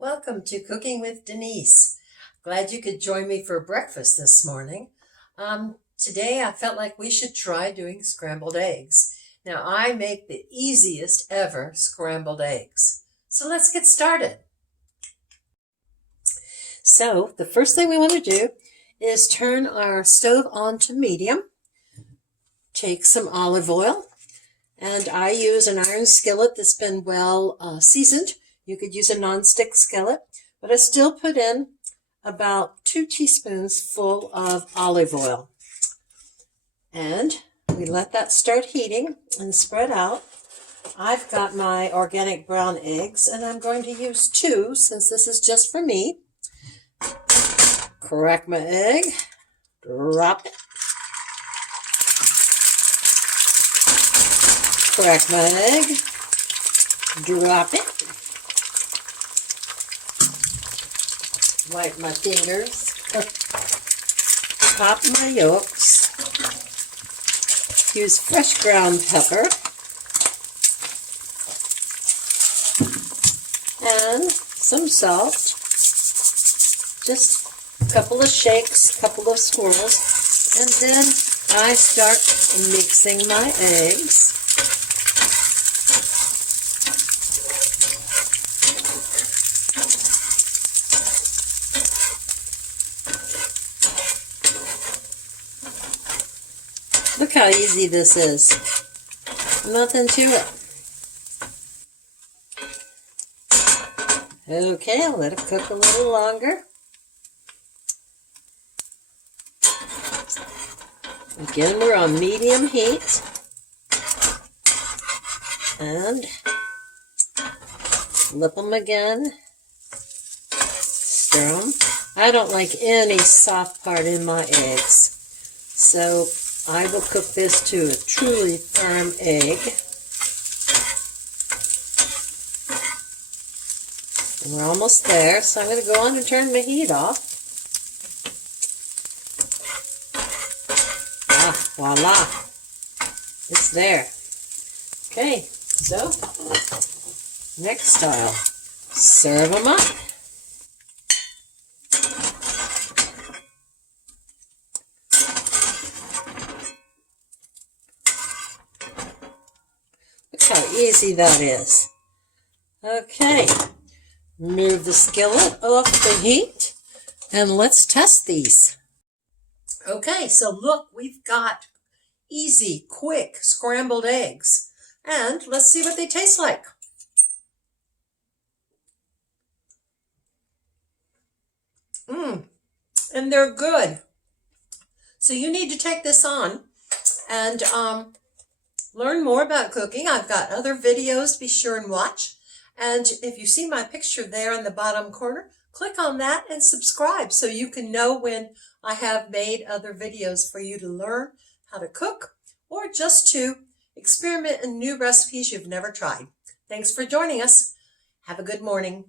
Welcome to Cooking with Denise. Glad you could join me for breakfast this morning. Today I felt like we should try doing scrambled eggs. Now I make the easiest ever scrambled eggs. So let's get started. So the first thing we want to do is turn our stove on to medium. Take some olive oil, and I use an iron skillet that's been well seasoned. You could use a non-stick skillet, but I still put in about 2 teaspoons full of olive oil. And we let that start heating and spread out. I've got my organic brown eggs, and I'm going to use 2 since this is just for me. Crack my egg, drop it. Crack my egg, drop it. Wipe my fingers, pop my yolks, use fresh ground pepper, and some salt, just a couple of shakes, a couple of swirls, and then I start mixing my eggs. Look how easy this is. Nothing to it. Okay, I'll let it cook a little longer. Again, we're on medium heat. And flip them again. Stir them. I don't like any soft part in my eggs, so I will cook this to a truly firm egg. And we're almost there, so I'm going to go on and turn the heat off. Ah, voila. It's there. Okay, so next style. Serve them up. Look how easy that is. Okay, move the skillet off the heat and let's test these. Okay, so look, we've got easy, quick scrambled eggs. And let's see what they taste like. And they're good. So you need to take this on and learn more about cooking. I've got other videos, be sure and watch. And if you see my picture there in the bottom corner, click on that and subscribe so you can know when I have made other videos for you to learn how to cook or just to experiment in new recipes you've never tried. Thanks for joining us. Have a good morning.